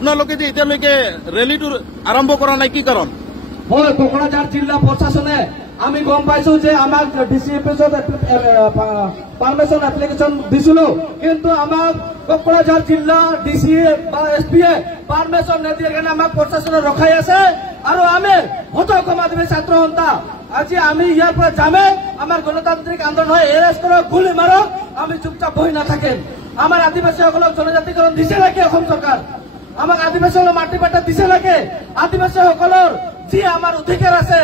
আপোনালোকে যে এতিয়ালৈকে ৰেলীটো আৰম্ভ কৰা নাই কি কাৰণ? হয়, কোকৰাঝাৰ জিলা প্ৰশাসনে আমি গম পাইছো যে আমাক ডিসি অফিসত পাৰমিশন এপ্লিকেশন দিছিল, কিন্তু আমাক কোকৰাঝাৰ জিলা ডিসি বা এসপি পাৰমিশন নিদিয়ে কাৰণে আমাক প্ৰশাসনে ৰখাই আছে। আৰু আমি হঠাৎ সমাজবাদী ছাত্ৰ সন্থা আজি আমি ইয়াৰ পৰা যামে, আমাৰ গণতান্ত্ৰিক আন্দোলন হয়, এৰেষ্ট কৰক, গুলি মাৰক, আমি চুপচাপ বহি নাথাকিম। আমাৰ আদিবাসীসকলক জনজাতিকৰণ দিছে নেকি অসম চৰকাৰ? আমাক আদিবাসীসকলক মাটি পাট্টা দিছে নেকি? আদিবাসীসকলৰ যি আমাৰ অধিকাৰ আছে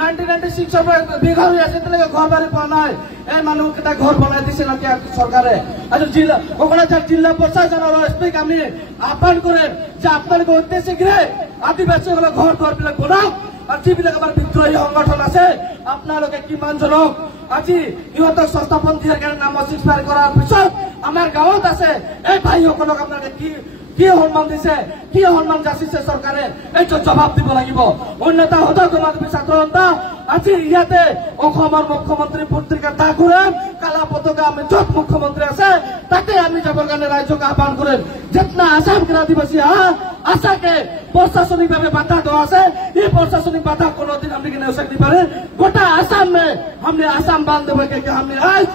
1996 পৰা বিঘা হৈ আছে, তেনেকে ঘৰ বাৰী পোৱা নাই। এই মানুহকেইটা ঘৰ বনাই দিছে নেকি চৰকাৰে? আজি জিলা কোকৰাঝাৰ জিলা প্ৰশাসন আৰু এসপিক আমি আহ্বান কৰিম যে আপোনালোকে অতি শীঘ্ৰে আদিবাসীসকলক ঘৰ দুৱাৰবিলাক বনাওক। আৰু যিবিলাক আমাৰ বিদ্ৰোহী সংগঠন আছে আপোনালোকে কিমানজনক আজি ইহঁতক সংস্থাপন দিয়াৰ কাৰণে নাম চিষ্টাৰ কৰাৰ পিছত আমাৰ গাঁৱত আছে এই ভাইসকলক আপোনালোকে কি সন্মান দিছে, কি সন্মান যাচিছে চৰকাৰে, এইটো জবাব দিব লাগিব। অন্যথা হঠাৎ সমাজবাদী ছাত্ৰ সন্থা আজি ইয়াতে অসমৰ মুখ্যমন্ত্ৰী পত্ৰিকা দাগ কৰিম, কালা পতাকা আমি য'ত মুখ্যমন্ত্ৰী আছে তাতে আমি যাবৰ কাৰণে ৰাইজক আহ্বান কৰিম। जितना आसाम के आदिवासी आशा के प्रशासनिक भाव बाधा देवा है, ये प्रशासनिक बाधा को दिन हमने नहीं सकती पारे। गोटा आसाम में हमने आसाम बांध देवे के हमने आज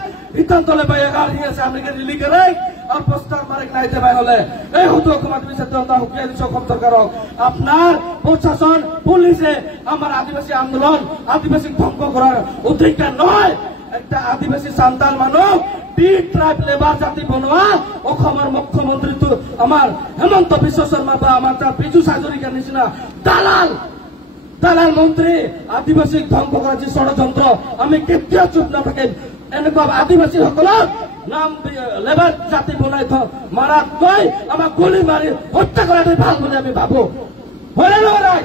इतना तले गाड़ी से हमने रिली करे और पोस्टर मारे नहीं दे हले এই হুদক মাধ্যমে সত্যতা হুকিয়া দিছ অসম সরকারক আপনার প্রশাসন পুলিশে আমার আদিবাসী আন্দোলন আদিবাসী ধ্বংস করার অধিকার নয়। একটা আদিবাসী সন্তান মানুষ টি ট্রাইব লেবার জাতি বনোয়া অসমৰ মুখ্যমন্ত্ৰী তো আমাৰ হেমন্ত বিশ্ব শৰ্মা বা আমাৰ বিজু হাজৰিকাৰ নিচিনা দালাল মন্ত্ৰী আদিবাসী ধ্বংস কৰাৰ যে ষড়যন্ত্ৰ আমি কেতিয়াও চুপ নাথাকিম। এনেকুৱা আদিবাসী সকলক নাম লেবার জাতি বনাই মারাতকৈ আমাক গুলি মারি হত্যা করাটাই ভাল বলে আমি ভাবো। হলে নহয়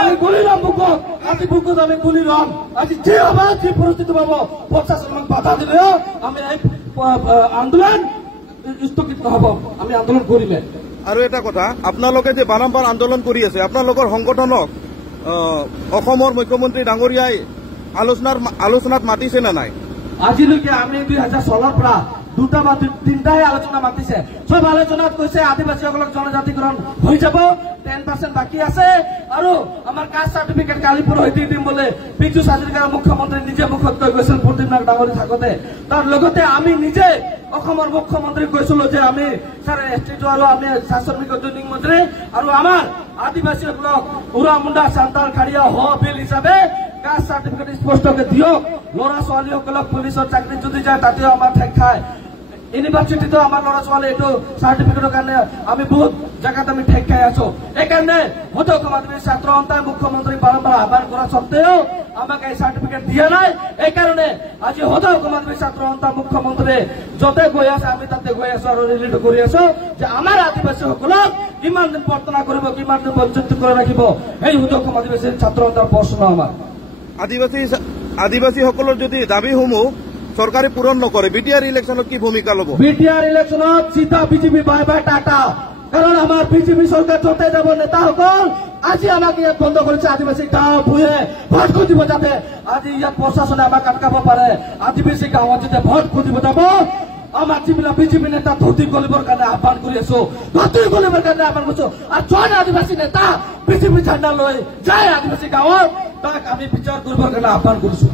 আমি গুলি লম বুকুত, আজি বুকুত আমি গুলি লম। আজি যে হব যে পরিস্থিতি পাব প্রশাসন বাধা দিলেও আমি এই আন্দোলন স্থগিত নহব, আমি আন্দোলন কৰিমে। আৰু এটা কথা, আপোনালোকে যে বাৰম্বাৰ আন্দোলন কৰি আছে, আপোনালোকৰ সংগঠনক অসমৰ মুখ্যমন্ত্ৰী ডাঙৰীয়াই আলোচনাত মাতিছে না নাই? আজিলৈকে আমি 2016 পৰা দুটা বা তিনটাই আলোচনা মাতিছে। সব আলোচনাত কৈছে আদিবাসীসকলক জনজাতিকৰণ হৈ যাব, 10% বাকি আছে আৰু আমাৰ কাষ্ট চাৰ্টিফিকেট কালি পৰহি দি দিম বোলে বিজু হাজৰিকাৰ মুখ্যমন্ত্ৰী নিজে মুখত কৈ গৈছিল প্ৰদীপ নাথ ডাঙৰী থাকোতে। তাৰ লগতে আমি নিজে অসমৰ মুখ্যমন্ত্ৰীক কৈছিলো যে আমি ছাৰ এছটিটো আৰু আমি শাসনিক উদ্যোগিক মন্ত্ৰী আৰু আমাৰ আদিবাসীসকলক উৰা মুণ্ডা চান্তাল খাৰিয়া হ বিল হিচাপে কাষ্ট চাৰ্টিফিকেট স্পষ্টকে দিয়ক। ল'ৰা ছোৱালীসকলক পুলিচৰ চাকৰি যদি যায় তাতেও আমাৰ ঠেক খায়। ইউনিভাৰ্চিটিতো আমাৰ ল'ৰা ছোৱালী এইটো চাৰ্টিফিকেটৰ কাৰণে আমি বহুত জাগাত আমি ঠেক খাই আছো। এইকাৰণে হঠাৎ সমাজবাদী ছাত্ৰ সন্থাই মুখ্যমন্ত্ৰী বাৰম্বাৰ আহ্বান কৰা সত্ত্বেও আমাক এই চাৰ্টিফিকেট দিয়া নাই। এইকাৰণে আজি হঠাৎ সমাজবাদী ছাত্ৰ সন্থা মুখ্যমন্ত্ৰী য'তে গৈ আছে আমি তাতে গৈ আছো আৰু ৰিলিটো কৰি আছো যে আমাৰ আদিবাসীসকলক কিমান দিন প্ৰাৰ্থনা কৰিব, কিমান দিন বঞ্চিত কৰি ৰাখিব, সেই হঠাৎ সমাজবাদী ছাত্ৰ সন্থাৰ প্ৰশ্ন। আমাৰ আদিবাসীসকলৰ যদি দাবীসমূহ চৰকাৰে পূৰণ নকৰে বিটিআৰ ইলেকশ্যনত কি ভূমিকা ল'ব? বিটিআর ইলেকশনত চিধা বিজেপি বাই বাই টাটা। কারণ আমার বিজেপি সরকার যতে যাব নেতাসকল আজি আমাক ইয়াত বন্ধ করেছে আদিবাসী গাঁও ভূঁয়ে ভোট খুঁজিব যাতে আজি ইয়াত প্রশাসনে আমাক আটকাব পারে। আদিবাসী গাঁৱত যেতিয়া ভোট খুঁজিব যাব আমাৰ যিবিলাক বিজেপি নেতা ধুতি গলিবৰ কাৰণে আহ্বান কৰি আছো, ধুতি গলিবৰ কাৰণে আহ্বান কৰিছো। আৰু জন আদিবাসী নেতা বিজেপি ঝাণ্ডা লৈ যায় আদিবাসী গাঁৱত তাক আমি বিচাৰ কৰিবৰ কাৰণে আহ্বান কৰিছো।